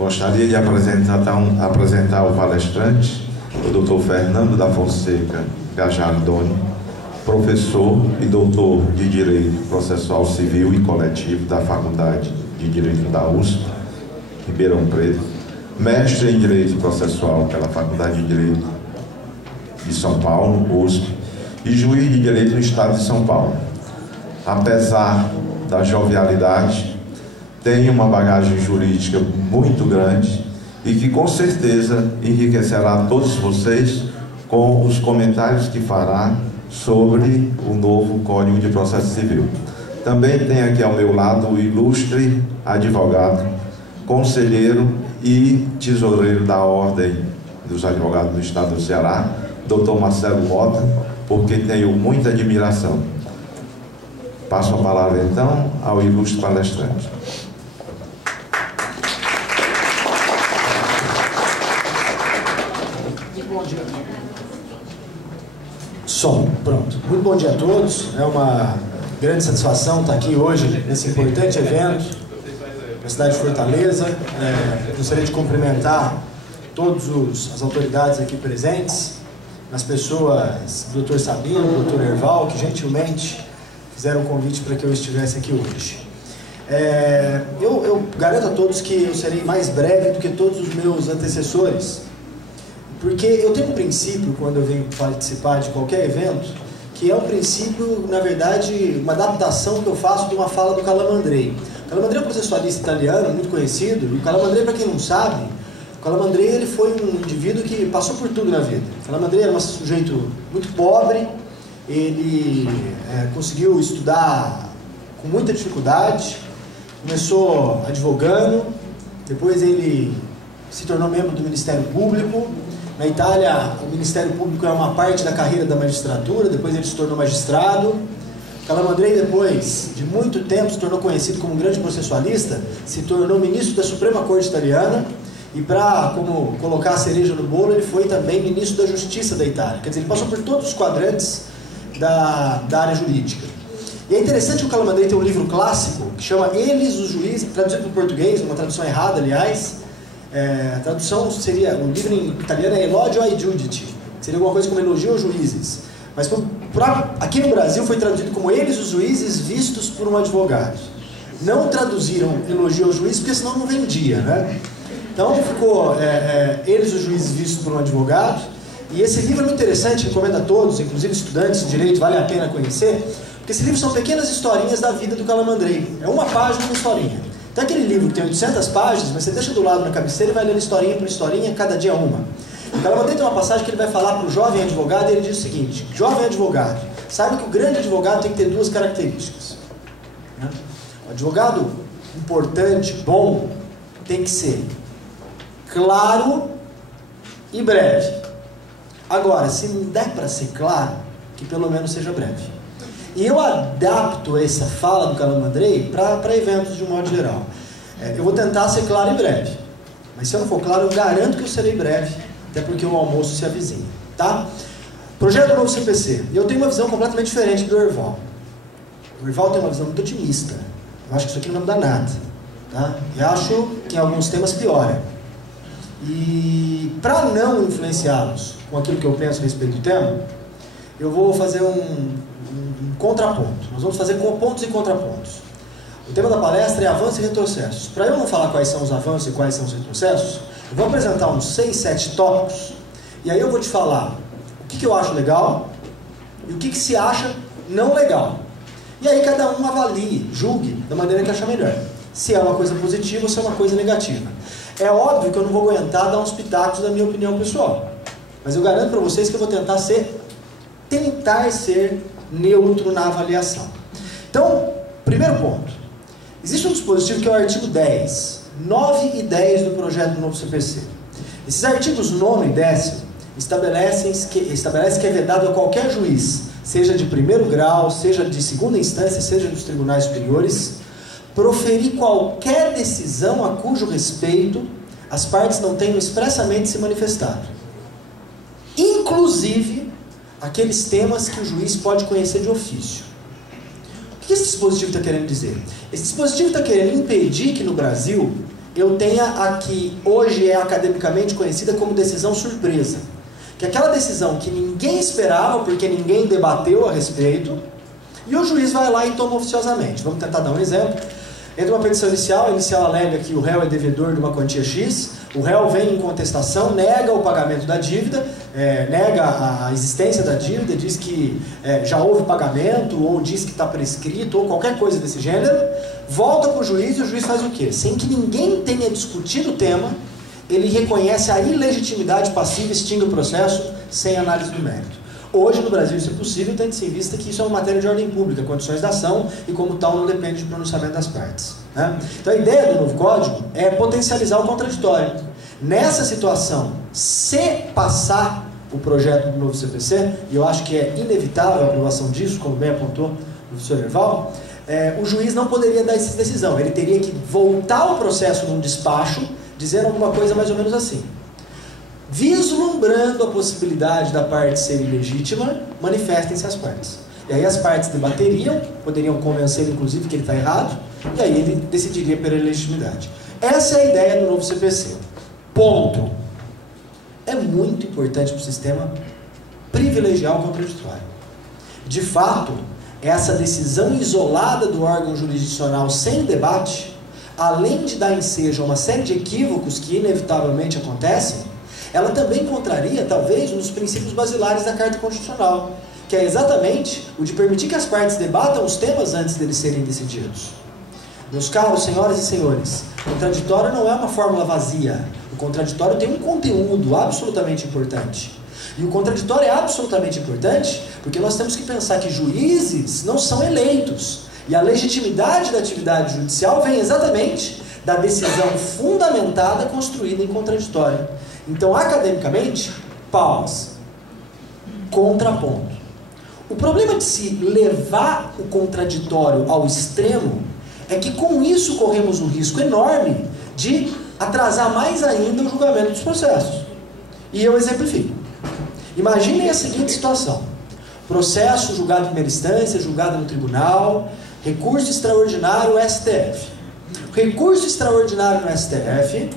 Gostaria de apresentar o palestrante, o Dr. Fernando da Fonseca Gajardoni, professor e doutor de Direito Processual Civil e Coletivo da Faculdade de Direito da USP, Ribeirão Preto, mestre em Direito Processual pela Faculdade de Direito de São Paulo, USP, e juiz de Direito no Estado de São Paulo. Apesar da jovialidade, tem uma bagagem jurídica muito grande e que com certeza enriquecerá todos vocês com os comentários que fará sobre o novo Código de Processo Civil. Também tem aqui ao meu lado o ilustre advogado, conselheiro e tesoureiro da Ordem dos Advogados do Estado do Ceará, Dr. Marcelo Mota, por quem tenho muita admiração. Passo a palavra então ao ilustre palestrante. Som, pronto. Muito bom dia a todos. É uma grande satisfação estar aqui hoje nesse importante evento na cidade de Fortaleza. Gostaria de cumprimentar todas as autoridades aqui presentes, nas pessoas do Dr. Sabino, do Dr. Erval, que gentilmente fizeram o convite para que eu estivesse aqui hoje. Eu garanto a todos que eu serei mais breve do que todos os meus antecessores, porque eu tenho um princípio quando eu venho participar de qualquer evento, que é um princípio, na verdade, uma adaptação que eu faço de uma fala do Calamandrei. O Calamandrei é um processualista italiano, muito conhecido, e o Calamandrei, para quem não sabe, o Calamandrei ele foi um indivíduo que passou por tudo na vida. O Calamandrei era um sujeito muito pobre, ele conseguiu estudar com muita dificuldade, começou advogando, depois ele se tornou membro do Ministério Público. Na Itália, o Ministério Público é uma parte da carreira da magistratura, depois ele se tornou magistrado. Calamandrei, depois de muito tempo, se tornou conhecido como um grande processualista, se tornou ministro da Suprema Corte Italiana e, para como colocar a cereja no bolo, ele foi também ministro da Justiça da Itália. Quer dizer, ele passou por todos os quadrantes da área jurídica. E é interessante que o Calamandrei tem um livro clássico que chama Eles, os Juízes, traduzido para o português, uma tradução errada, aliás. A tradução seria, o livro em italiano é Elogio ai Giudici, seria alguma coisa como Elogio aos Juízes, mas aqui no Brasil foi traduzido como Eles, os Juízes vistos por um advogado. Não traduziram Elogio aos Juízes porque senão não vendia, né? Então ficou Eles, os Juízes vistos por um advogado. E esse livro é muito interessante, recomendo a todos, inclusive estudantes de direito, vale a pena conhecer, porque esse livro são pequenas historinhas da vida do Calamandrei, é uma página, uma historinha. Então aquele livro que tem 800 páginas, mas você deixa do lado na cabeceira e vai lendo historinha por historinha, cada dia uma. O Calamandrei tem uma passagem que ele vai falar para o jovem advogado e ele diz o seguinte: jovem advogado, sabe que o grande advogado tem que ter duas características. O advogado importante, bom, tem que ser claro e breve. Agora, se não der para ser claro, que pelo menos seja breve. E eu adapto essa fala do Calamandrei para eventos de um modo geral. Eu vou tentar ser claro e breve. Mas se eu não for claro, eu garanto que eu serei breve, até porque o almoço se avizinha. Tá? Projeto do novo CPC. Eu tenho uma visão completamente diferente do Erval. O Erval tem uma visão muito otimista. Eu acho que isso aqui não muda nada. Tá? E acho que em alguns temas piora. E para não influenciá-los com aquilo que eu penso a respeito do tema, eu vou fazer um contraponto. Nós vamos fazer pontos e contrapontos. O tema da palestra é avanços e retrocessos. Para eu não falar quais são os avanços e quais são os retrocessos, eu vou apresentar uns 6, 7 tópicos, e aí eu vou te falar o que eu acho legal e o que se acha não legal. E aí cada um avalie, julgue da maneira que achar melhor. Se é uma coisa positiva ou se é uma coisa negativa. É óbvio que eu não vou aguentar dar uns pitacos da minha opinião pessoal. Mas eu garanto para vocês que eu vou tentar ser neutro na avaliação. Então, primeiro ponto. Existe um dispositivo que é o artigo 10, 9 e 10 do projeto do novo CPC. Esses artigos 9 e 10 estabelecem que é vedado a qualquer juiz, seja de primeiro grau, seja de segunda instância, seja dos tribunais superiores, proferir qualquer decisão a cujo respeito as partes não tenham expressamente se manifestado. Inclusive aqueles temas que o juiz pode conhecer de ofício. O que esse dispositivo está querendo dizer? Esse dispositivo está querendo impedir que no Brasil eu tenha a que hoje é academicamente conhecida como decisão surpresa. Que é aquela decisão que ninguém esperava, porque ninguém debateu a respeito, e o juiz vai lá e toma oficiosamente. Vamos tentar dar um exemplo. Entra uma petição inicial, a inicial alega que o réu é devedor de uma quantia X, o réu vem em contestação, nega o pagamento da dívida, nega a existência da dívida, diz que já houve pagamento, ou diz que está prescrito, ou qualquer coisa desse gênero, volta para o juiz e o juiz faz o quê? Sem que ninguém tenha discutido o tema, ele reconhece a ilegitimidade passiva, extingue o processo sem análise do mérito. Hoje no Brasil isso é possível, tendo-se em vista que isso é uma matéria de ordem pública, condições da ação, e como tal não depende do pronunciamento das partes, né? Então a ideia do novo código é potencializar o contraditório. Nessa situação, se passar o projeto do novo CPC, e eu acho que é inevitável a aprovação disso, como bem apontou o professor Erval, o juiz não poderia dar essa decisão, ele teria que voltar o processo num despacho, dizendo alguma coisa mais ou menos assim: vislumbrando a possibilidade da parte ser ilegítima, manifestem-se as partes. E aí as partes debateriam, poderiam convencer inclusive que ele está errado, e aí ele decidiria pela ilegitimidade. Essa é a ideia do novo CPC. Ponto. É muito importante para o sistema privilegiar o contraditório. De fato, essa decisão isolada do órgão jurisdicional sem debate, além de dar ensejo a uma série de equívocos que inevitavelmente acontecem, ela também contraria, talvez, um dos princípios basilares da Carta Constitucional, que é exatamente o de permitir que as partes debatam os temas antes deles serem decididos. Meus caros senhoras e senhores, o contraditório não é uma fórmula vazia. O contraditório tem um conteúdo absolutamente importante. E o contraditório é absolutamente importante porque nós temos que pensar que juízes não são eleitos. E a legitimidade da atividade judicial vem exatamente da decisão fundamentada construída em contraditório. Então, academicamente, palmas. Contraponto. O problema de se levar o contraditório ao extremo é que com isso corremos um risco enorme de atrasar mais ainda o julgamento dos processos. E eu exemplifico. Imaginem a seguinte situação: processo julgado em primeira instância, julgado no tribunal, recurso extraordinário STF. Recurso extraordinário no STF,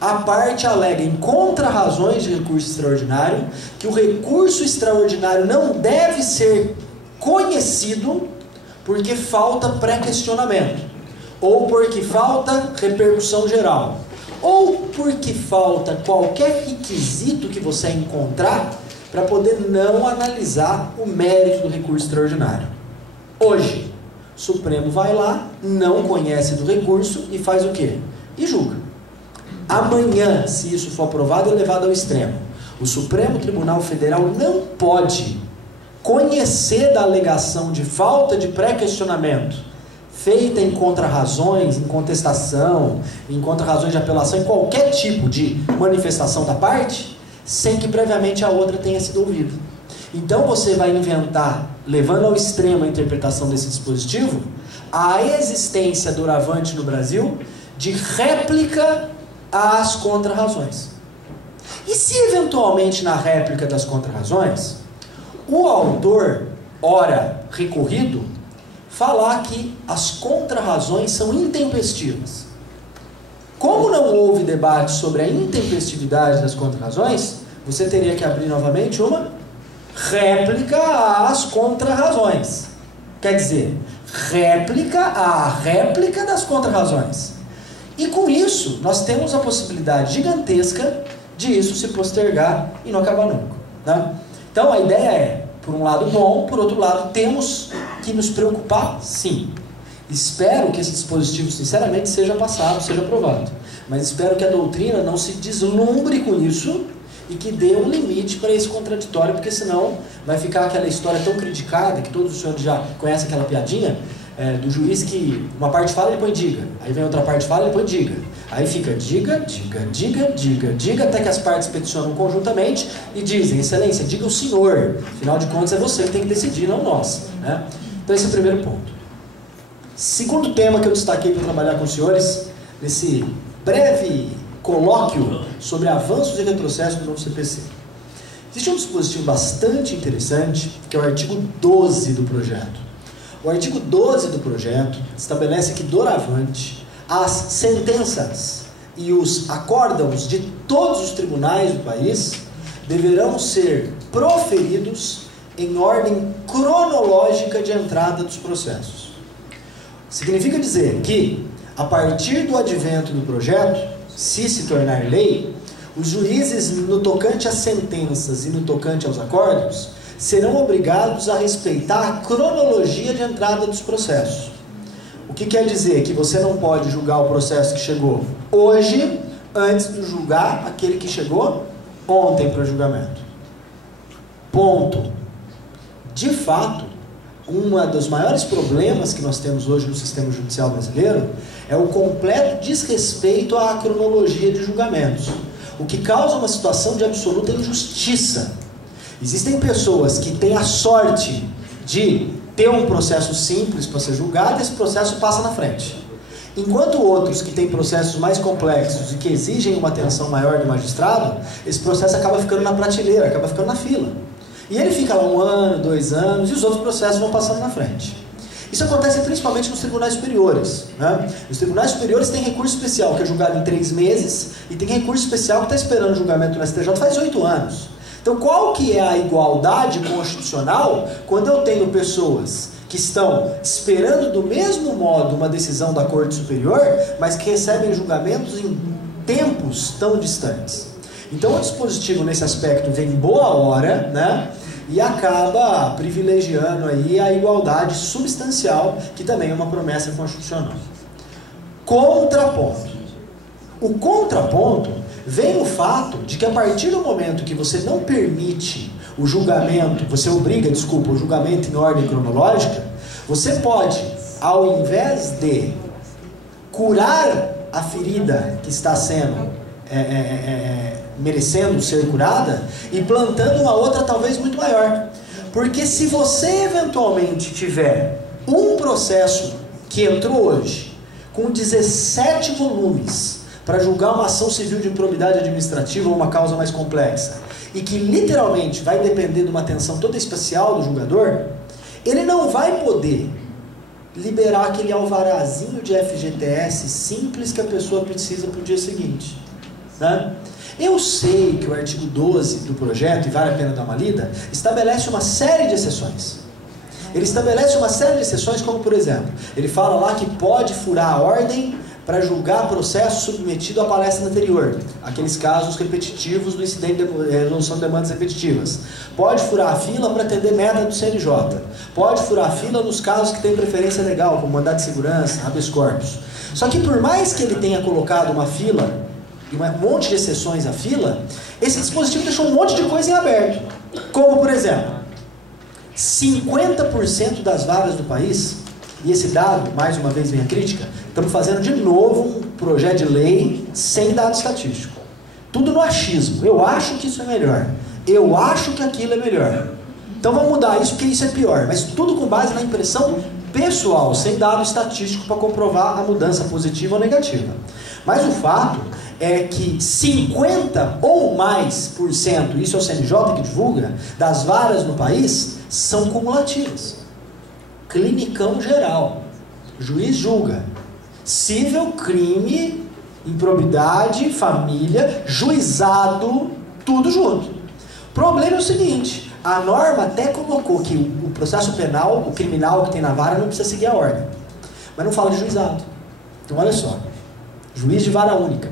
a parte alega em contra-razões de recurso extraordinário que o recurso extraordinário não deve ser conhecido porque falta pré-questionamento, ou porque falta repercussão geral, ou porque falta qualquer requisito que você encontrar para poder não analisar o mérito do recurso extraordinário. Hoje, o Supremo vai lá, não conhece do recurso e faz o quê? E julga. Amanhã, se isso for aprovado, é levado ao extremo. O Supremo Tribunal Federal não pode conhecer da alegação de falta de pré-questionamento feita em contra-razões, em contestação, em contra-razões de apelação, em qualquer tipo de manifestação da parte, sem que previamente a outra tenha sido ouvida. Então você vai inventar, levando ao extremo a interpretação desse dispositivo, a existência doravante no Brasil de réplica às contra-razões. E se eventualmente na réplica das contra-razões, o autor, ora recorrido, falar que as contra-razões são intempestivas? Como não houve debate sobre a intempestividade das contra-razões, você teria que abrir novamente uma réplica às contra-razões. Quer dizer, réplica à réplica das contra-razões. E com isso, nós temos a possibilidade gigantesca de isso se postergar e não acabar nunca, né? Então a ideia é, por um lado bom, por outro lado temos que nos preocupar, sim. Espero que esse dispositivo, sinceramente, seja passado, seja aprovado. Mas espero que a doutrina não se deslumbre com isso e que dê um limite para esse contraditório, porque senão vai ficar aquela história tão criticada, que todos os senhores já conhecem aquela piadinha, do juiz que uma parte fala, ele põe diga. Aí vem outra parte fala, ele põe diga. Aí fica diga, diga, diga, diga, diga, até que as partes peticionam conjuntamente e dizem: excelência, diga o senhor. Afinal de contas é você que tem que decidir, não nós, né? Então esse é o primeiro ponto. Segundo tema que eu destaquei para trabalhar com os senhores, nesse breve colóquio sobre avanços e retrocessos do novo CPC. Existe um dispositivo bastante interessante, que é o artigo 12 do projeto. O artigo 12 do projeto estabelece que, doravante, as sentenças e os acórdãos de todos os tribunais do país deverão ser proferidos em ordem cronológica de entrada dos processos. Significa dizer que, a partir do advento do projeto, se tornar lei, os juízes, no tocante às sentenças e no tocante aos acórdãos, serão obrigados a respeitar a cronologia de entrada dos processos. O que quer dizer? Que você não pode julgar o processo que chegou hoje, antes de julgar aquele que chegou ontem para julgamento. Ponto. De fato, um dos maiores problemas que nós temos hoje no sistema judicial brasileiro é o completo desrespeito à cronologia de julgamentos, o que causa uma situação de absoluta injustiça. Existem pessoas que têm a sorte de ter um processo simples para ser julgado e esse processo passa na frente. Enquanto outros que têm processos mais complexos e que exigem uma atenção maior do magistrado, esse processo acaba ficando na prateleira, acaba ficando na fila. E ele fica lá 1 ano, 2 anos e os outros processos vão passando na frente. Isso acontece principalmente nos tribunais superiores, né? Os tribunais superiores têm recurso especial que é julgado em 3 meses e tem recurso especial que está esperando o julgamento no STJ faz 8 anos. Então qual que é a igualdade constitucional quando eu tenho pessoas que estão esperando do mesmo modo uma decisão da Corte Superior, mas que recebem julgamentos em tempos tão distantes? Então o dispositivo nesse aspecto vem em boa hora, né? E acaba privilegiando aí a igualdade substancial, que também é uma promessa constitucional. Contraponto. O contraponto vem o fato de que a partir do momento que você não permite o julgamento, você obriga, desculpa, o julgamento em ordem cronológica, você pode, ao invés de curar a ferida que está sendo merecendo ser curada, e plantando uma outra talvez muito maior. Porque se você eventualmente tiver um processo que entrou hoje com 17 volumes para julgar uma ação civil de improbidade administrativa ou uma causa mais complexa, e que literalmente vai depender de uma atenção toda especial do julgador, ele não vai poder liberar aquele alvarazinho de FGTS simples que a pessoa precisa para o dia seguinte, né? Eu sei que o artigo 12 do projeto, e vale a pena dar uma lida, estabelece uma série de exceções. Ele estabelece uma série de exceções, como por exemplo, ele fala lá que pode furar a ordem para julgar processo submetido à palestra anterior, aqueles casos repetitivos do incidente de resolução de demandas repetitivas. Pode furar a fila para atender meta do CNJ. Pode furar a fila nos casos que tem preferência legal, como mandado de segurança, habeas corpus. Só que por mais que ele tenha colocado uma fila e um monte de exceções à fila, esse dispositivo deixou um monte de coisa em aberto. Como, por exemplo, 50% das vagas do país, e esse dado, mais uma vez vem a crítica, estamos fazendo de novo um projeto de lei sem dado estatístico. Tudo no achismo. Eu acho que isso é melhor. Eu acho que aquilo é melhor. Então vamos mudar isso porque isso é pior. Mas tudo com base na impressão pessoal, sem dado estatístico para comprovar a mudança positiva ou negativa. Mas o fato é que 50% ou mais, isso é o CNJ que divulga, das varas no país são cumulativas. Clinicão geral. Juiz julga. Cível, crime, improbidade, família, juizado, tudo junto. O problema é o seguinte, a norma até colocou que o processo penal, o criminal que tem na vara não precisa seguir a ordem. Mas não fala de juizado. Então olha só, juiz de vara única.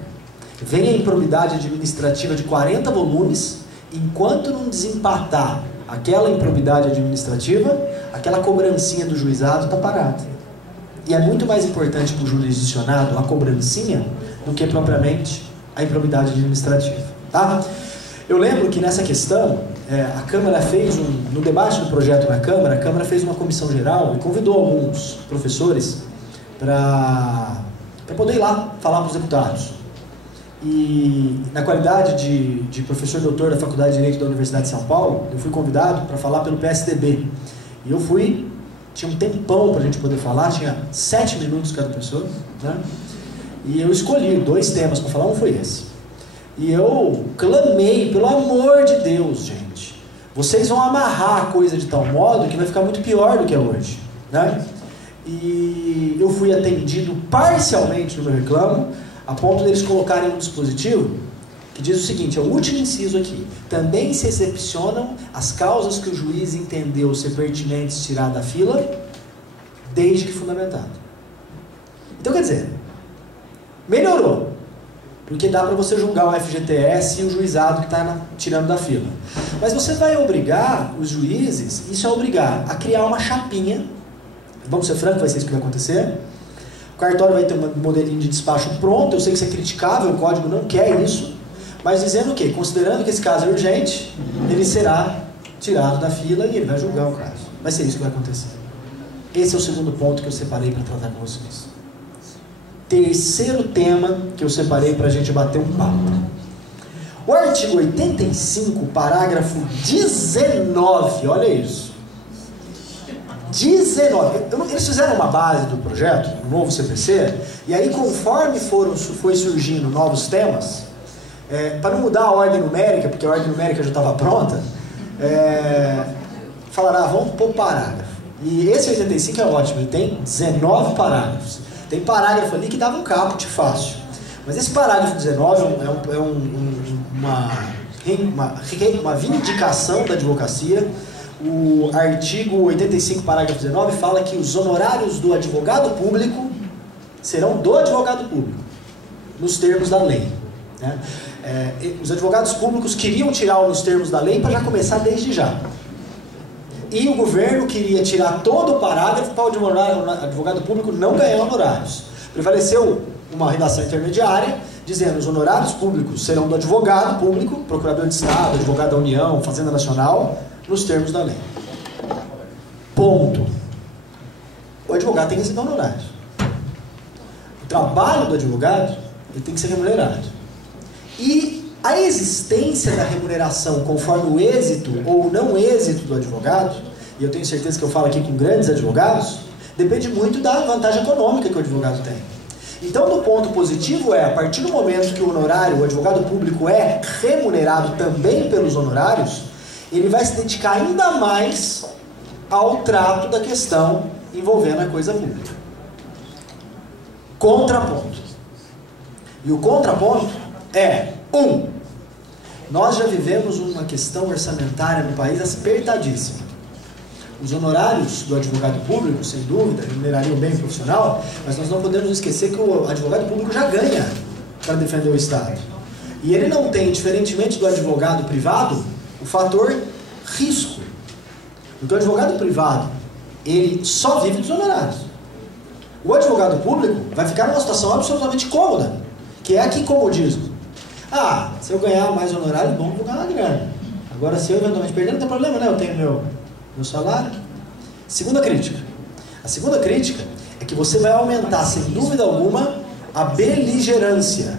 Vem a improbidade administrativa de 40 volumes, enquanto não desempatar aquela improbidade administrativa, aquela cobrancinha do juizado está parada. E é muito mais importante para o jurisdicionado a cobrancinha do que propriamente a improbidade administrativa. Tá? Eu lembro que nessa questão, a Câmara fez no debate do projeto na Câmara, a Câmara fez uma comissão geral e convidou alguns professores para poder ir lá falar para os deputados. E na qualidade de professor doutor da Faculdade de Direito da Universidade de São Paulo, eu fui convidado para falar pelo PSDB. E eu fui, tinha um tempão para a gente poder falar, tinha 7 minutos cada pessoa, né? E eu escolhi 2 temas para falar, um foi esse. E eu clamei, pelo amor de Deus, gente, vocês vão amarrar a coisa de tal modo que vai ficar muito pior do que é hoje, né? E eu fui atendido parcialmente no meu reclamo. a ponto deles colocarem um dispositivo que diz o seguinte, é o último inciso aqui: também se excepcionam as causas que o juiz entendeu ser pertinentes tirar da fila, desde que fundamentado. Então, quer dizer, melhorou, porque dá para você julgar o FGTS e o juizado que está tirando da fila. Mas você vai obrigar os juízes, isso é obrigar a criar uma chapinha. Vamos ser francos, vai ser isso que vai acontecer. O cartório vai ter um modelinho de despacho pronto. Eu sei que isso é criticável, o código não quer isso, mas dizendo o quê? Considerando que esse caso é urgente, ele será tirado da fila e ele vai julgar o caso. Vai ser isso que vai acontecer. Esse é o segundo ponto que eu separei para tratar com vocês. Terceiro tema que eu separei para a gente bater um papo. O artigo 85, parágrafo 19, olha isso. 19. Eles fizeram uma base do projeto, um novo CPC, e aí conforme foi surgindo novos temas, para não mudar a ordem numérica, porque a ordem numérica já estava pronta, falaram, vamos pôr parágrafo. E esse 85 é ótimo, ele tem 19 parágrafos. Tem parágrafo ali que dava um caput fácil. Mas esse parágrafo 19 é uma vindicação da advocacia. O artigo 85, parágrafo 19, fala que os honorários do advogado público serão do advogado público, nos termos da lei. Né? Os advogados públicos queriam tirar nos termos da lei para já começar desde já. E o governo queria tirar todo o parágrafo para o advogado público não ganhar honorários. Prevaleceu uma redação intermediária, dizendo que os honorários públicos serão do advogado público, procurador de Estado, advogado da União, Fazenda Nacional, nos termos da lei. Ponto. O advogado tem que receber honorários. O trabalho do advogado ele tem que ser remunerado. E a existência da remuneração conforme o êxito ou não êxito do advogado, e eu tenho certeza que eu falo aqui com grandes advogados, depende muito da vantagem econômica que o advogado tem. Então, do ponto positivo a partir do momento que o honorário, o advogado público é remunerado também pelos honorários, ele vai se dedicar ainda mais ao trato da questão envolvendo a coisa pública. Contraponto. E o contraponto é, nós já vivemos uma questão orçamentária no país apertadíssima. Os honorários do advogado público, sem dúvida, remunerariam bem o profissional, mas nós não podemos esquecer que o advogado público já ganha para defender o Estado. E ele não tem, diferentemente do advogado privado, o fator risco. Porque o advogado privado, ele só vive dos honorários. O advogado público vai ficar numa situação absolutamente cômoda, que é aqui comodismo. Se eu ganhar mais honorário, bom, vou ganhar uma grana. Agora, se eu eventualmente perder, não tem problema, né? Eu tenho meu salário. Segunda crítica. A segunda crítica é que você vai aumentar, sem dúvida alguma, a beligerância.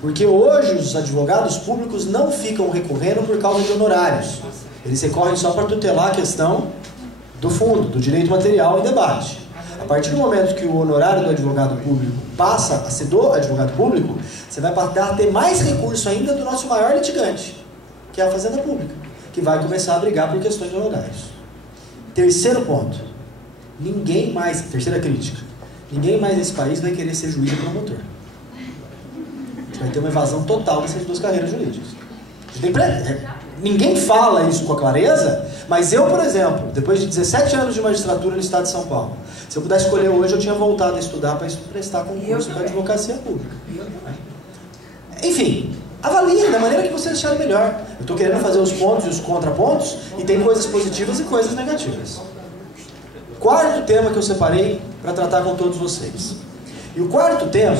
Porque hoje os advogados públicos não ficam recorrendo por causa de honorários. Eles recorrem só para tutelar a questão do fundo, do direito material em debate. A partir do momento que o honorário do advogado público passa a ser do advogado público, você vai passar a ter mais recurso ainda do nosso maior litigante, que é a Fazenda Pública, que vai começar a brigar por questões de honorários. Terceiro ponto. Terceira crítica. Ninguém mais nesse país vai querer ser juiz e promotor. Vai ter uma evasão total dessas duas carreiras jurídicas. Ninguém fala isso com a clareza, mas eu, por exemplo, depois de 17 anos de magistratura no estado de São Paulo, se eu pudesse escolher hoje, eu tinha voltado a estudar para prestar concurso para advocacia pública. Enfim, avaliem da maneira que vocês acharem melhor. Eu estou querendo fazer os pontos e os contrapontos, e tem coisas positivas e coisas negativas. Quarto tema que eu separei para tratar com todos vocês. E o quarto tema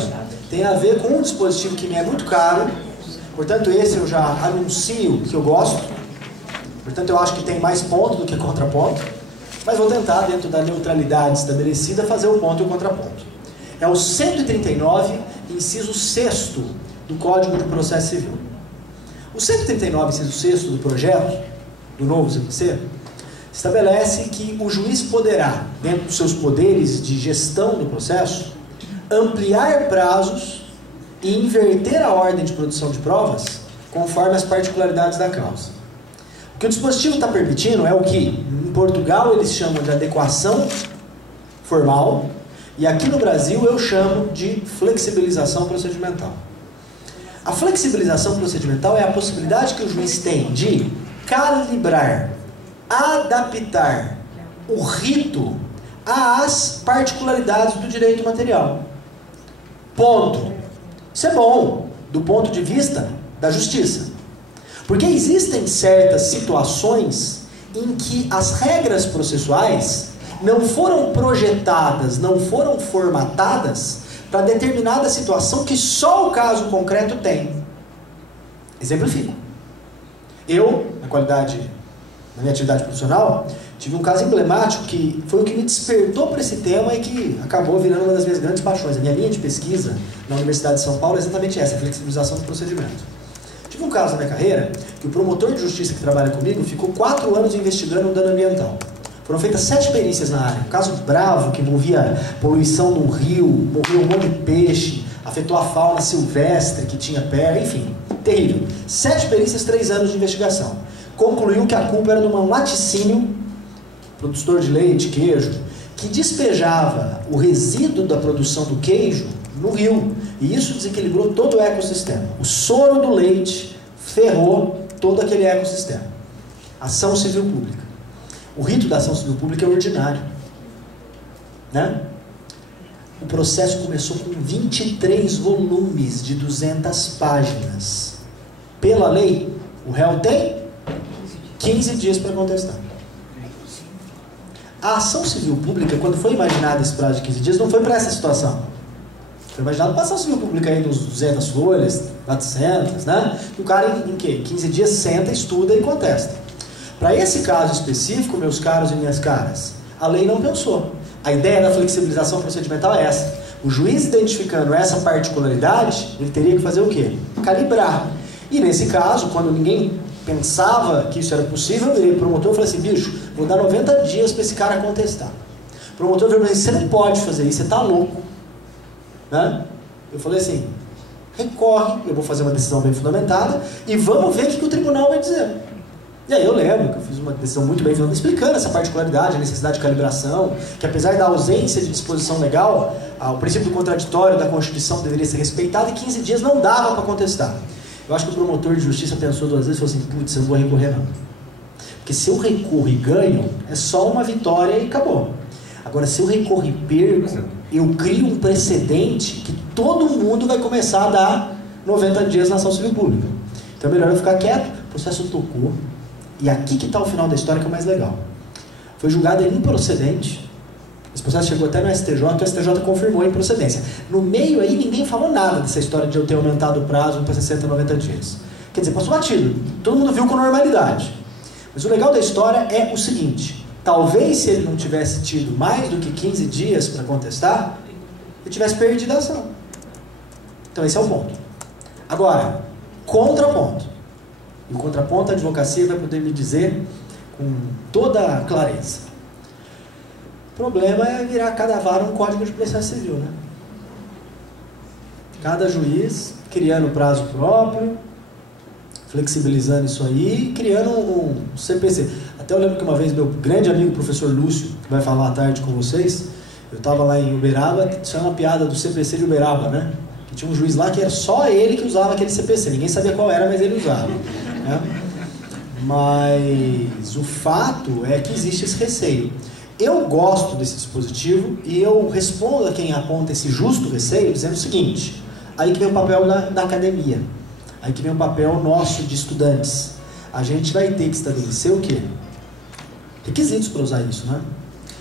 tem a ver com um dispositivo que me é muito caro, portanto esse eu já anuncio que eu gosto, portanto eu acho que tem mais ponto do que contraponto, mas vou tentar, dentro da neutralidade estabelecida, fazer o ponto e o contraponto. É o 139, inciso 6º do Código de Processo Civil. O 139, inciso 6º do projeto, do novo CPC, estabelece que o juiz poderá, dentro dos seus poderes de gestão do processo, ampliar prazos e inverter a ordem de produção de provas conforme as particularidades da causa. O que o dispositivo está permitindo é o que, em Portugal, eles chamam de adequação formal, E aqui no Brasil eu chamo de flexibilização procedimental. A flexibilização procedimental é a possibilidade que o juiz tem de calibrar, adaptar o rito às particularidades do direito material. Ponto. Isso é bom do ponto de vista da justiça. Porque existem certas situações em que as regras processuais não foram projetadas, não foram formatadas para determinada situação que só o caso concreto tem. Exemplifico. Eu, na minha atividade profissional, tive um caso emblemático que foi o que me despertou para esse tema e que acabou virando uma das minhas grandes paixões. A minha linha de pesquisa na Universidade de São Paulo é exatamente essa, a flexibilização do procedimento. Tive um caso na minha carreira que o promotor de justiça que trabalha comigo ficou 4 anos investigando o dano ambiental. Foram feitas 7 perícias na área. Um caso bravo que envolvia poluição no rio, morreu um monte de peixe, afetou a fauna silvestre que tinha pé, enfim, terrível. 7 perícias, 3 anos de investigação. Concluiu que a culpa era de um laticínio, produtor de leite, queijo, que despejava o resíduo da produção do queijo no rio. E isso desequilibrou todo o ecossistema. O soro do leite ferrou todo aquele ecossistema. Ação civil pública. O rito da ação civil pública é ordinário, né? O processo começou com 23 volumes de 200 páginas. Pela lei, o réu tem 15 dias para contestar. A ação civil pública, quando foi imaginada esse prazo de 15 dias, não foi para essa situação. Foi imaginado para a ação civil pública aí nos 200 folhas, 400, né? E o cara em quê? 15 dias senta, estuda e contesta. Para esse caso específico, meus caros e minhas caras, a lei não pensou. A ideia da flexibilização procedimental é essa. O juiz identificando essa particularidade, ele teria que fazer o quê? Calibrar. E nesse caso, quando ninguém pensava que isso era possível, eu virei pro promotor e falei assim, bicho, vou dar 90 dias para esse cara contestar. O promotor veio para mim, você não pode fazer isso, você está louco. Né? Eu falei assim, recorre, eu vou fazer uma decisão bem fundamentada e vamos ver o que o tribunal vai dizer. E aí eu lembro que eu fiz uma decisão muito bem fundamentada, explicando essa particularidade, a necessidade de calibração, que apesar da ausência de disposição legal, o princípio do contraditório da Constituição deveria ser respeitado e 15 dias não dava para contestar. Eu acho que o promotor de justiça pensou 2 vezes e falou assim, putz, eu não vou recorrer não. Porque se eu recorro e ganho, é só uma vitória e acabou. Agora, se eu recorro e perco, eu crio um precedente que todo mundo vai começar a dar 90 dias na ação civil pública. Então é melhor eu ficar quieto, o processo tocou. E aqui que está o final da história que é o mais legal. Foi julgado improcedente. Esse processo chegou até no STJ, o STJ confirmou a improcedência. No meio aí ninguém falou nada dessa história de eu ter aumentado o prazo para 60, 90 dias. Quer dizer, passou batido. Todo mundo viu com normalidade. Mas o legal da história é o seguinte, talvez se ele não tivesse tido mais do que 15 dias para contestar, ele tivesse perdido a ação. Então esse é o ponto. Agora, contraponto. E o contraponto, a advocacia vai poder me dizer com toda clareza. O problema é virar cada vara um código de processo civil, né? Cada juiz criando prazo próprio, flexibilizando isso aí, criando um CPC. Até eu lembro que uma vez meu grande amigo, o professor Lúcio, que vai falar à tarde com vocês, eu estava lá em Uberaba, isso é uma piada do CPC de Uberaba, né? Que tinha um juiz lá que era só ele que usava aquele CPC, ninguém sabia qual era, mas ele usava. Né? Mas o fato é que existe esse receio. Eu gosto desse dispositivo e eu respondo a quem aponta esse justo receio dizendo o seguinte, aí que vem o papel da academia, aí que vem o papel nosso de estudantes. A gente vai ter que estabelecer o quê? Requisitos para usar isso, né?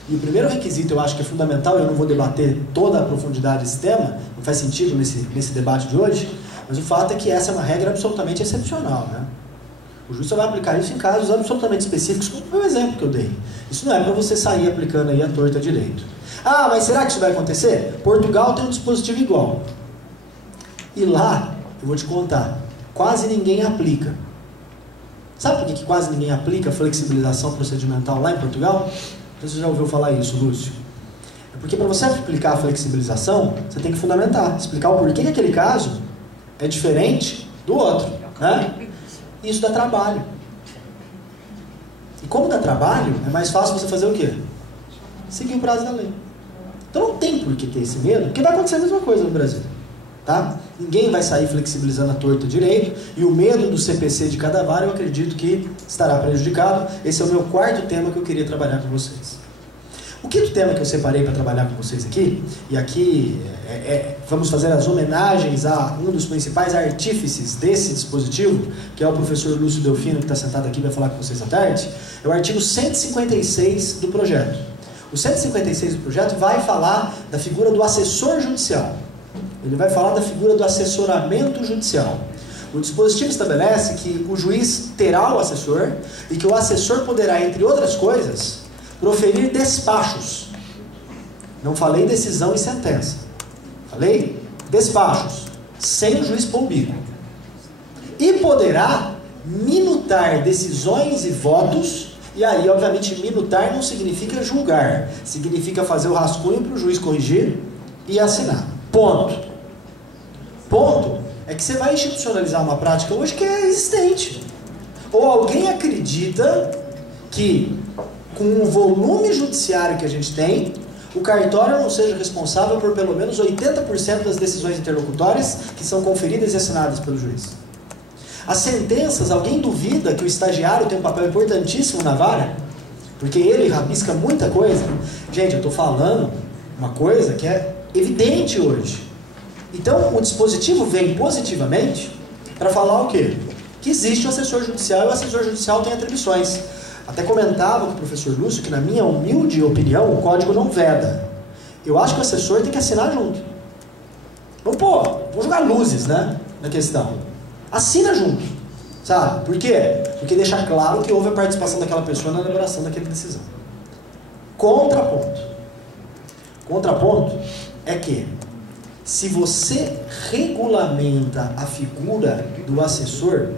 E o primeiro requisito eu acho que é fundamental, eu não vou debater toda a profundidade desse tema, não faz sentido nesse debate de hoje, mas o fato é que essa é uma regra absolutamente excepcional, né? O juiz só vai aplicar isso em casos absolutamente específicos, como foi o exemplo que eu dei. Isso não é para você sair aplicando aí a torta direito. Ah, mas será que isso vai acontecer? Portugal tem um dispositivo igual. E lá, eu vou te contar, quase ninguém aplica. Sabe por que quase ninguém aplica a flexibilização procedimental lá em Portugal? Você já ouviu falar isso, Lúcio? É porque para você aplicar a flexibilização, você tem que fundamentar, explicar o porquê que aquele caso é diferente do outro, né? Isso dá trabalho. E como dá trabalho, é mais fácil você fazer o quê? Seguir o prazo da lei. Então não tem por que ter esse medo, porque vai acontecer a mesma coisa no Brasil. Tá? Ninguém vai sair flexibilizando a torta direito, e o medo do CPC de cada vara eu acredito que estará prejudicado. Esse é o meu quarto tema que eu queria trabalhar com vocês. O quinto tema que eu separei para trabalhar com vocês aqui, e aqui vamos fazer as homenagens a um dos principais artífices desse dispositivo, que é o professor Lúcio Delfino, que está sentado aqui para falar com vocês à tarde, é o artigo 156 do projeto. O 156 do projeto vai falar da figura do assessor judicial. Ele vai falar da figura do assessoramento judicial. O dispositivo estabelece que o juiz terá o assessor e que o assessor poderá, entre outras coisas, proferir despachos. Não falei decisão e sentença. Falei despachos, sem o juiz pôr o bico. E poderá minutar decisões e votos, e aí, obviamente, minutar não significa julgar. Significa fazer o rascunho para o juiz corrigir e assinar. Ponto. Ponto é que você vai institucionalizar uma prática hoje que é existente. Ou alguém acredita que, com o volume judiciário que a gente tem, o cartório não seja responsável por pelo menos 80% das decisões interlocutórias que são conferidas e assinadas pelo juiz. As sentenças, alguém duvida que o estagiário tem um papel importantíssimo na vara? Porque ele rabisca muita coisa. Gente, eu estou falando uma coisa que é evidente hoje. Então, o dispositivo vem positivamente para falar o quê? Que existe o assessor judicial e o assessor judicial tem atribuições. Até comentava com o professor Lúcio que, na minha humilde opinião, o código não veda. Eu acho que o assessor tem que assinar junto. Vamos jogar luzes, né, na questão. Assina junto, sabe? Por quê? Porque deixa claro que houve a participação daquela pessoa na elaboração daquela decisão. Contraponto. Contraponto é que, se você regulamenta a figura do assessor,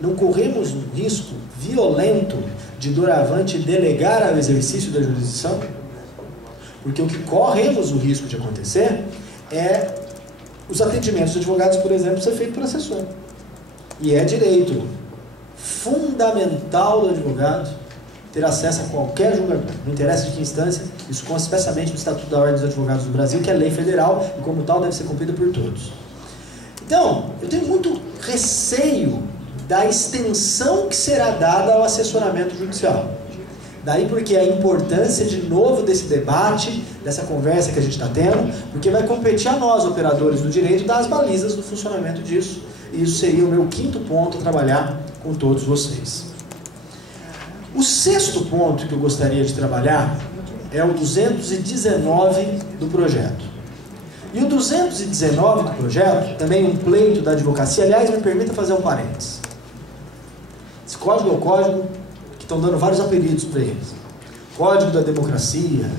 não corremos um risco violento de doravante delegar ao exercício da jurisdição? Porque o que corremos o risco de acontecer é os atendimentos de advogados, por exemplo, ser feito por assessor. E é direito fundamental do advogado ter acesso a qualquer julgamento, não interessa de que instância. Isso consta especialmente no Estatuto da Ordem dos Advogados do Brasil, que é lei federal e, como tal, deve ser cumprida por todos. Então, eu tenho muito receio da extensão que será dada ao assessoramento judicial. Daí porque a importância, de novo, desse debate, dessa conversa que a gente está tendo, porque vai competir a nós, operadores do direito, dar as balizas do funcionamento disso. E isso seria o meu quinto ponto a trabalhar com todos vocês. O sexto ponto que eu gostaria de trabalhar é o 219 do projeto. E o 219 do projeto, também um pleito da advocacia. Aliás, me permita fazer um parênteses. Esse código é o código que estão dando vários apelidos para eles. Código da democracia.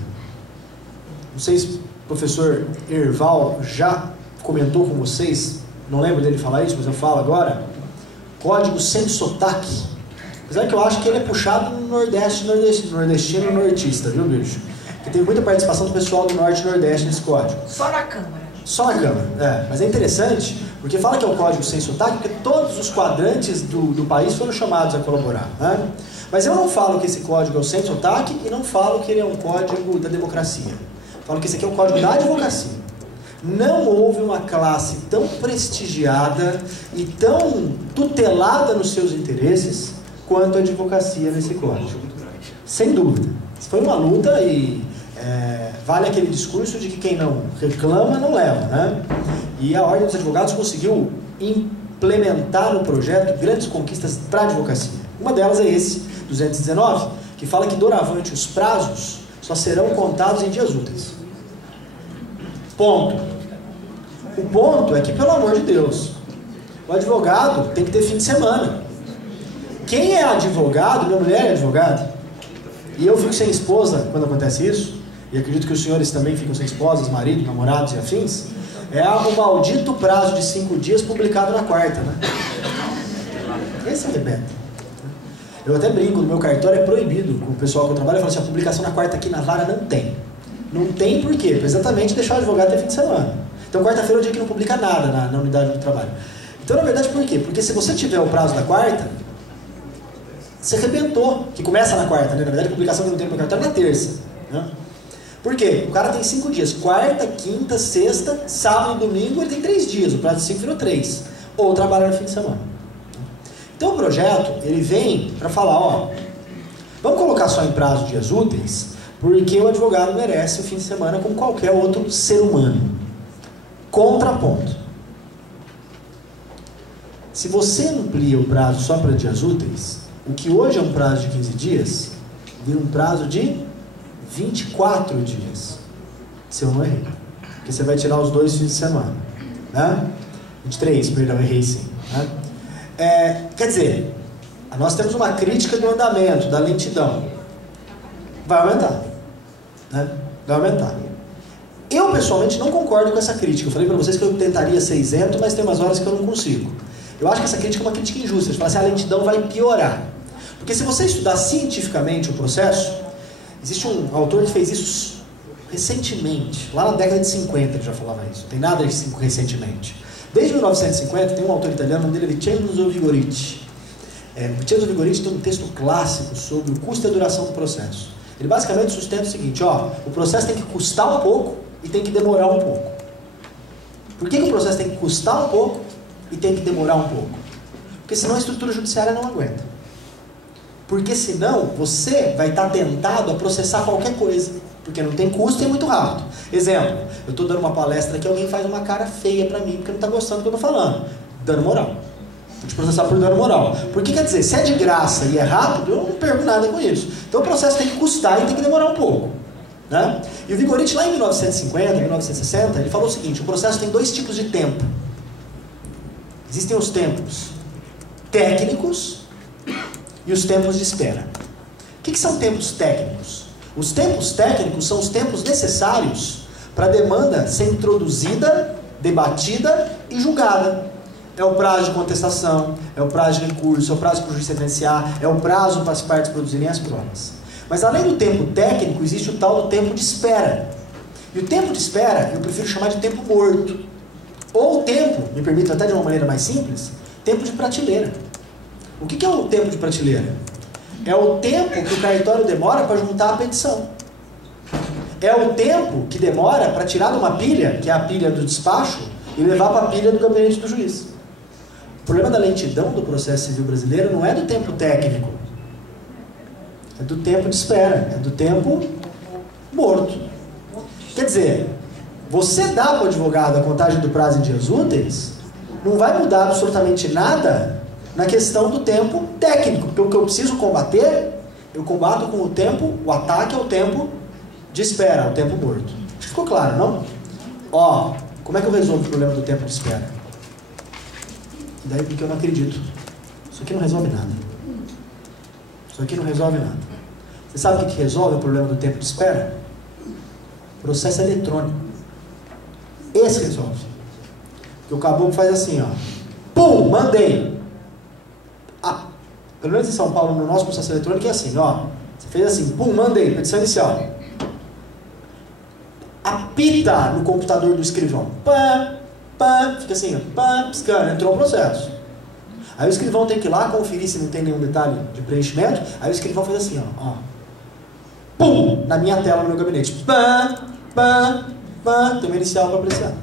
Não sei se o professor Erval já comentou com vocês, não lembro dele falar isso, mas eu falo agora. Código sem sotaque. Apesar que eu acho que ele é puxado no nordestino nortista, viu, bicho? Porque tem muita participação do pessoal do norte e nordeste nesse código. Só na Câmara. Só na Câmara, Mas é interessante, porque fala que é um código sem sotaque, porque todos os quadrantes do país foram chamados a colaborar, né? Mas eu não falo que esse código é o sem sotaque e não falo que ele é um código da democracia. Falo que esse aqui é um código da advocacia. Não houve uma classe tão prestigiada e tão tutelada nos seus interesses quanto a advocacia nesse código. Sem dúvida. Isso foi uma luta e vale aquele discurso de que quem não reclama não leva, né? E a Ordem dos Advogados conseguiu implementar no projeto grandes conquistas para a advocacia. Uma delas é esse, 219, que fala que doravante os prazos só serão contados em dias úteis. Ponto. O ponto é que, pelo amor de Deus, o advogado tem que ter fim de semana. Quem é advogado, minha mulher é advogada, e eu fico sem esposa quando acontece isso, e acredito que os senhores também ficam sem esposas, marido, namorados e afins, é o maldito prazo de 5 dias publicado na quarta, né? Esse arrebenta. Eu até brinco, no meu cartório é proibido, com o pessoal que eu trabalho, eu falo assim, a publicação na quarta aqui na vara não tem. Não tem por quê? Para exatamente deixar o advogado ter fim de semana. Então quarta-feira é o dia que não publica nada na unidade do trabalho. Então, na verdade, por quê? Porque se você tiver o prazo da quarta, você arrebentou, que começa na quarta, né? Na verdade, a publicação que não tem no cartório é na terça, né? Por quê? O cara tem 5 dias, quarta, quinta, sexta, sábado e domingo, ele tem 3 dias, o prazo de 5 virou 3. Ou trabalha no fim de semana. Então o projeto, ele vem para falar, ó, vamos colocar só em prazo de dias úteis, porque o advogado merece o fim de semana como qualquer outro ser humano. Contraponto. Se você amplia o prazo só para dias úteis, o que hoje é um prazo de 15 dias, vira um prazo de 24 dias. Se eu não errei. Porque você vai tirar os 2 fins de semana. Né? 23, perdão, errei sim. Né? Quer dizer, nós temos uma crítica do andamento, da lentidão. Vai aumentar. Né? Vai aumentar. Eu, pessoalmente, não concordo com essa crítica. Eu falei para vocês que eu tentaria ser isento, mas tem umas horas que eu não consigo. Eu acho que essa crítica é uma crítica injusta. Você fala assim, a lentidão vai piorar. Porque se você estudar cientificamente o processo, existe um autor que fez isso recentemente, lá na década de 50 ele já falava isso, não tem nada de recentemente. Desde 1950 tem um autor italiano, o nome dele é Vincenzo Vigoritti. Vincenzo Vigoritti tem um texto clássico sobre o custo e a duração do processo. Ele basicamente sustenta o seguinte, ó, o processo tem que custar um pouco e tem que demorar um pouco. Por que o processo tem que custar um pouco e tem que demorar um pouco? Porque senão a estrutura judiciária não aguenta. Porque senão você vai estar tentado a processar qualquer coisa. Porque não tem custo e é muito rápido. Exemplo, eu estou dando uma palestra aqui, alguém faz uma cara feia para mim porque não está gostando do que eu estou falando. Dano moral. Vou te processar por dano moral. Porque quer dizer, se é de graça e é rápido, eu não perco nada com isso. Então o processo tem que custar e tem que demorar um pouco. Né? E o Vigoritti lá em 1950, 1960, ele falou o seguinte, o processo tem 2 tipos de tempo. Existem os tempos técnicos e os tempos de espera. O que são tempos técnicos? Os tempos técnicos são os tempos necessários para a demanda ser introduzida, debatida e julgada. É o prazo de contestação, é o prazo de recurso, é o prazo para o juiz sentenciar, é o prazo para as partes produzirem as provas. Mas além do tempo técnico, existe o tal do tempo de espera. E o tempo de espera eu prefiro chamar de tempo morto. Ou o tempo, me permito até de uma maneira mais simples, tempo de prateleira. O que é o tempo de prateleira? É o tempo que o cartório demora para juntar a petição. É o tempo que demora para tirar de uma pilha, que é a pilha do despacho, e levar para a pilha do gabinete do juiz. O problema da lentidão do processo civil brasileiro não é do tempo técnico. É do tempo de espera, é do tempo morto. Quer dizer, você dá para o advogado a contagem do prazo em dias úteis, não vai mudar absolutamente nada na questão do tempo técnico, porque o que eu preciso combater, eu combato com o tempo, o ataque ao tempo de espera, ao tempo morto. Acho que ficou claro, não? Ó, como é que eu resolvo o problema do tempo de espera? E daí porque eu não acredito. Isso aqui não resolve nada. Isso aqui não resolve nada. Você sabe o que resolve o problema do tempo de espera? Processo eletrônico. Esse resolve. Porque o caboclo faz assim, ó. Pum, mandei. Pelo menos em São Paulo, no nosso processo eletrônico é assim, ó. Você fez assim, pum, mandei, petição inicial. Apita no computador do escrivão. Pá, pá, fica assim, ó, pá, piscando, entrou o processo. Aí o escrivão tem que ir lá conferir se não tem nenhum detalhe de preenchimento. Aí o escrivão faz assim, ó. Pum, na minha tela, no meu gabinete. Pá, pá, pá, tem uma inicial para apreciar.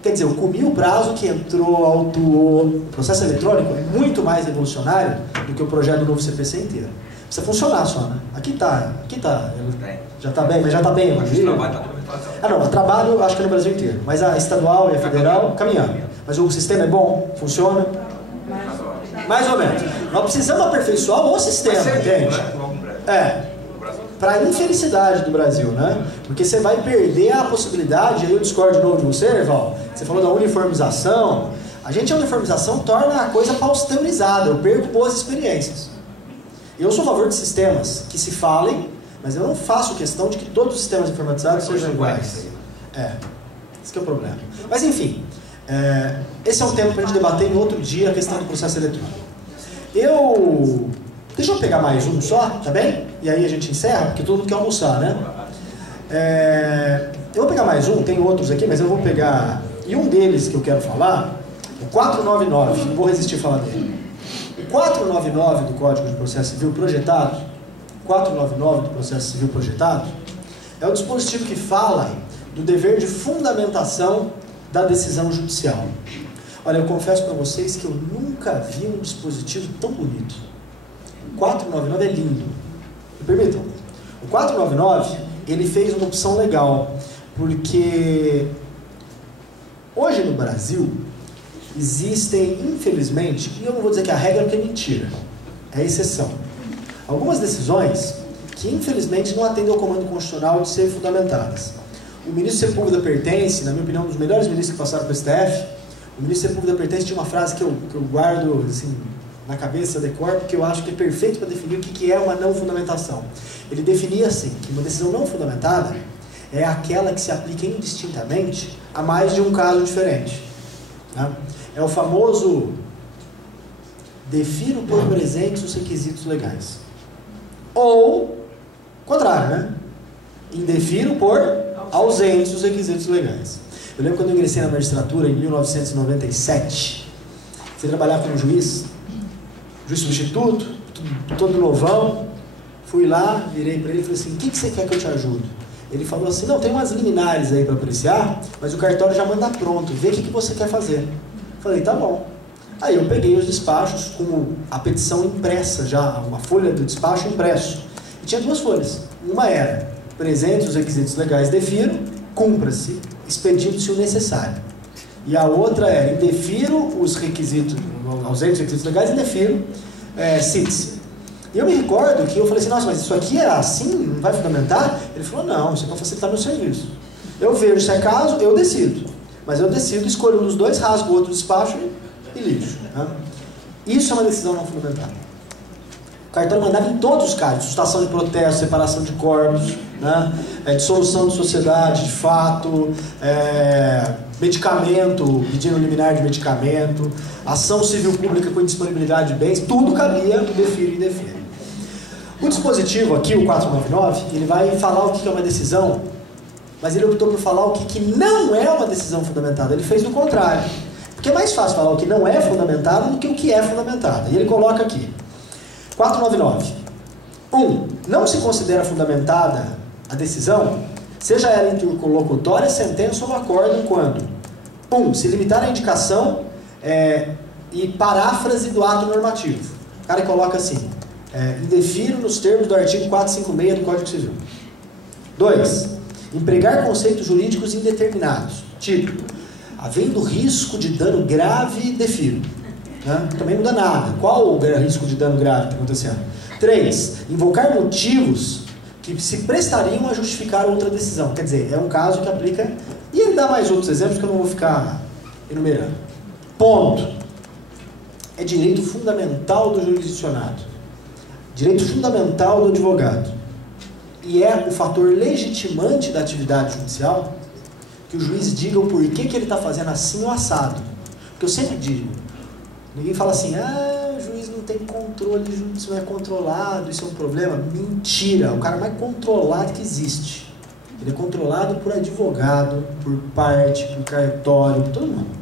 Quer dizer, eu comi o prazo que entrou, autuou. O processo eletrônico é muito mais revolucionário do que o projeto do novo CPC inteiro. Precisa funcionar só, né? Aqui tá. Já tá bem, mas já tá bem. Não, o trabalho acho que é no Brasil inteiro. Mas a estadual e a federal, caminhando. Mas o sistema é bom? Funciona? Mais ou menos. Nós precisamos aperfeiçoar o sistema, entende? Para a infelicidade do Brasil, né? Porque você vai perder a possibilidade, aí eu discordo de novo de você, Nerval, você falou da uniformização. A uniformização torna a coisa pausterizada, eu perco boas experiências. Eu sou a favor de sistemas que se falem, mas eu não faço questão de que todos os sistemas informatizados sejam iguais. Esse que é o problema. Mas enfim, esse é um tema para a gente debater em outro dia, a questão do processo eletrônico. Deixa eu pegar mais um só, tá bem? E aí a gente encerra, porque todo mundo quer almoçar, né? Eu vou pegar mais um, tem outros aqui, mas eu vou pegar... E um deles que eu quero falar, o 499, não vou resistir a falar dele. O 499 do Código de Processo Civil projetado, é o dispositivo que fala do dever de fundamentação da decisão judicial. Olha, eu confesso para vocês que eu nunca vi um dispositivo tão bonito. O 499 é lindo. Me permitam. O 499, ele fez uma opção legal, porque hoje no Brasil existem, infelizmente, e eu não vou dizer que é a regra porque é mentira, é a exceção, algumas decisões que infelizmente não atendem ao comando constitucional de serem fundamentadas. O ministro Sepúlveda Pertence, na minha opinião, um dos melhores ministros que passaram para o STF, o ministro Sepúlveda Pertence tinha uma frase que eu guardo assim, na cabeça, decor, porque eu acho que é perfeito para definir o que é uma não fundamentação. Ele definia assim, que uma decisão não fundamentada é aquela que se aplica indistintamente a mais de um caso diferente. Né? É o famoso defiro por presentes os requisitos legais. Ou, contrário, né? Indefiro por ausentes os requisitos legais. Eu lembro quando eu ingressei na magistratura em 1997, fui trabalhar como juiz substituto, todo novão, fui lá, virei para ele e falei assim, o que você quer que eu te ajude? Ele falou assim, não, tem umas liminares aí para apreciar, mas o cartório já manda pronto, vê o que você quer fazer. Falei, tá bom. Aí eu peguei os despachos com a petição impressa já, uma folha do despacho impresso. E tinha duas folhas. Uma era, presentes os requisitos legais, defiro, cumpra-se, expedindo-se o necessário. E a outra era, indefiro os requisitos, ausentes requisitos legais, indefiro, cite-se. E eu me recordo que eu falei assim, nossa, mas isso aqui é assim, não vai fundamentar? Ele falou, não, isso é para facilitar meu serviço. Eu vejo se é caso, eu decido. Mas eu decido, escolho um dos dois, rasgo o outro despacho e lixo. Né? Isso é uma decisão não fundamentada. O cartório mandava em todos os casos, sustação de protesto, separação de corpos, né? Dissolução de sociedade, de fato, medicamento, pedindo liminar de medicamento, ação civil pública com indisponibilidade de bens, tudo cabia do defiro e indefiro. O dispositivo aqui, o 499, ele vai falar o que é uma decisão, mas ele optou por falar o que não é uma decisão fundamentada. Ele fez o contrário. Porque é mais fácil falar o que não é fundamentado do que o que é fundamentado. E ele coloca aqui, 499. 1. Não se considera fundamentada a decisão, seja ela interlocutória, sentença ou acórdão, quando 1. Se limitar à indicação e paráfrase do ato normativo. O cara coloca assim, indefiro nos termos do artigo 456 do Código Civil. 2. Empregar conceitos jurídicos indeterminados. Título. Havendo risco de dano grave, defiro. Né? Também não dá nada. Qual o risco de dano grave que está acontecendo? 3. Invocar motivos que se prestariam a justificar outra decisão. Quer dizer, é um caso que aplica... E ele dá mais outros exemplos que eu não vou ficar enumerando. Ponto. É direito fundamental do jurisdicionado. Direito fundamental do advogado. E é o fator legitimante da atividade judicial que o juiz diga o porquê que ele está fazendo assim ou assado. Porque eu sempre digo, ninguém fala assim, o juiz não tem controle, isso não é controlado, isso é um problema. Mentira, o cara mais controlado que existe. Ele é controlado por advogado, por parte, por cartório, por todo mundo.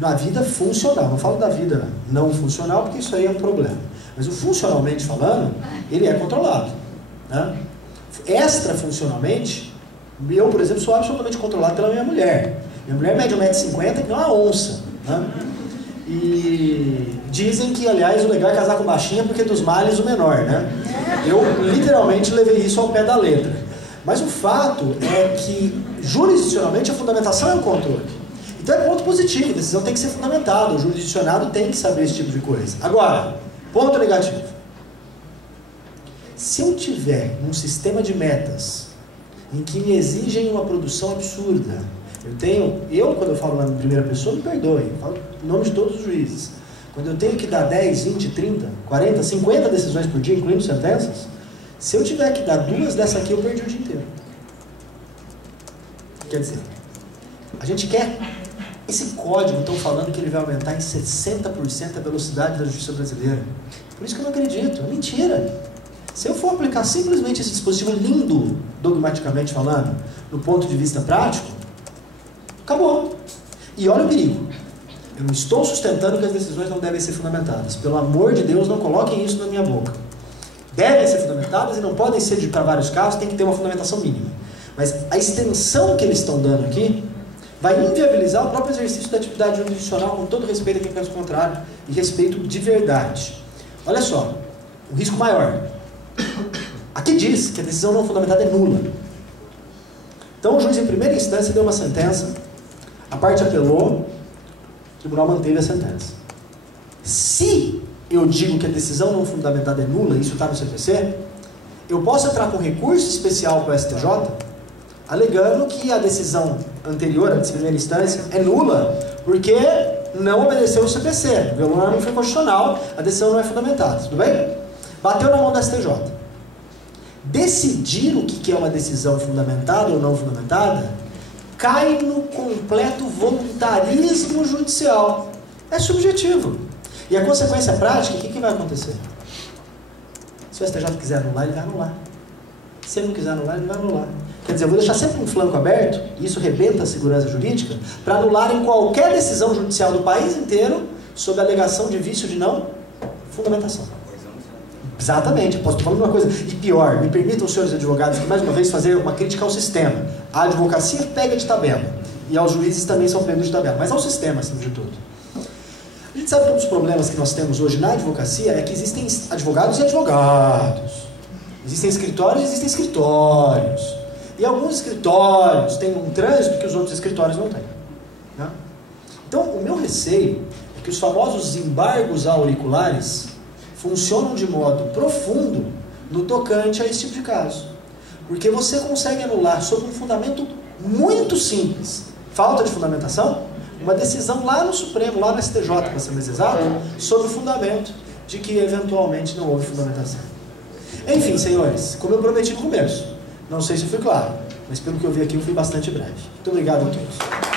Na vida funcional, não falo da vida não funcional, porque isso aí é um problema. Mas o funcionalmente falando, ele é controlado. Né? Extrafuncionalmente, eu, por exemplo, sou absolutamente controlado pela minha mulher. Minha mulher mede 1,50 m, que é uma onça. Né? E dizem que, aliás, o legal é casar com baixinha porque dos males o menor. Né? Eu literalmente levei isso ao pé da letra. Mas o fato é que, jurisdicionalmente, a fundamentação é o controle. Então é ponto positivo, a decisão tem que ser fundamentada, o jurisdicionado tem que saber esse tipo de coisa. Agora, ponto negativo. Se eu tiver um sistema de metas em que me exigem uma produção absurda, quando eu falo na primeira pessoa, me perdoe, eu falo em nome de todos os juízes. Quando eu tenho que dar 10, 20, 30, 40, 50 decisões por dia, incluindo sentenças, se eu tiver que dar 2 dessa aqui, eu perdi o dia inteiro. Quer dizer, a gente quer... Esse código, estão falando que ele vai aumentar em 60% a velocidade da justiça brasileira. Por isso que eu não acredito, é mentira. Se eu for aplicar simplesmente esse dispositivo lindo, dogmaticamente falando, no ponto de vista prático, acabou. E olha o perigo. Eu não estou sustentando que as decisões não devem ser fundamentadas. Pelo amor de Deus, não coloquem isso na minha boca. Devem ser fundamentadas e não podem ser para vários casos, tem que ter uma fundamentação mínima. Mas a extensão que eles estão dando aqui vai inviabilizar o próprio exercício da atividade jurisdicional, com todo respeito a quem pensa o contrário, e respeito de verdade. Olha só, o risco maior. Aqui diz que a decisão não fundamentada é nula. Então o juiz em primeira instância deu uma sentença, a parte apelou, o tribunal manteve a sentença. Se eu digo que a decisão não fundamentada é nula, isso está no CPC, eu posso entrar com recurso especial para o STJ, alegando que a decisão anterior, a de primeira instância, é nula, porque não obedeceu o CPC, violou a norma infraconstitucional, a decisão não é fundamentada, tudo bem? Bateu na mão do STJ. Decidir o que é uma decisão fundamentada ou não fundamentada cai no completo voluntarismo judicial. É subjetivo. E a consequência prática, o que vai acontecer? Se o STJ quiser anular, ele vai anular. Se ele não quiser anular, ele vai anular. Quer dizer, eu vou deixar sempre um flanco aberto, e isso rebenta a segurança jurídica, para anular em qualquer decisão judicial do país inteiro sob a alegação de vício de não fundamentação. Exatamente, eu posso estar falando uma coisa. E pior, me permitam, senhores advogados, que mais uma vez fazer uma crítica ao sistema. A advocacia pega de tabela, e aos juízes também são pegos de tabela, mas ao sistema, acima de tudo. A gente sabe que um dos problemas que nós temos hoje na advocacia é que existem advogados e advogados. Existem escritórios e existem escritórios. E alguns escritórios têm um trânsito que os outros escritórios não têm. Né? Então, o meu receio é que os famosos embargos auriculares funcionam de modo profundo no tocante a esse tipo de caso. Porque você consegue anular, sob um fundamento muito simples, falta de fundamentação, uma decisão lá no Supremo, lá no STJ, para ser mais exato, sob o fundamento de que eventualmente não houve fundamentação. Enfim, senhores, como eu prometi no começo, não sei se fui claro, mas pelo que eu vi aqui eu fui bastante breve. Muito obrigado a todos.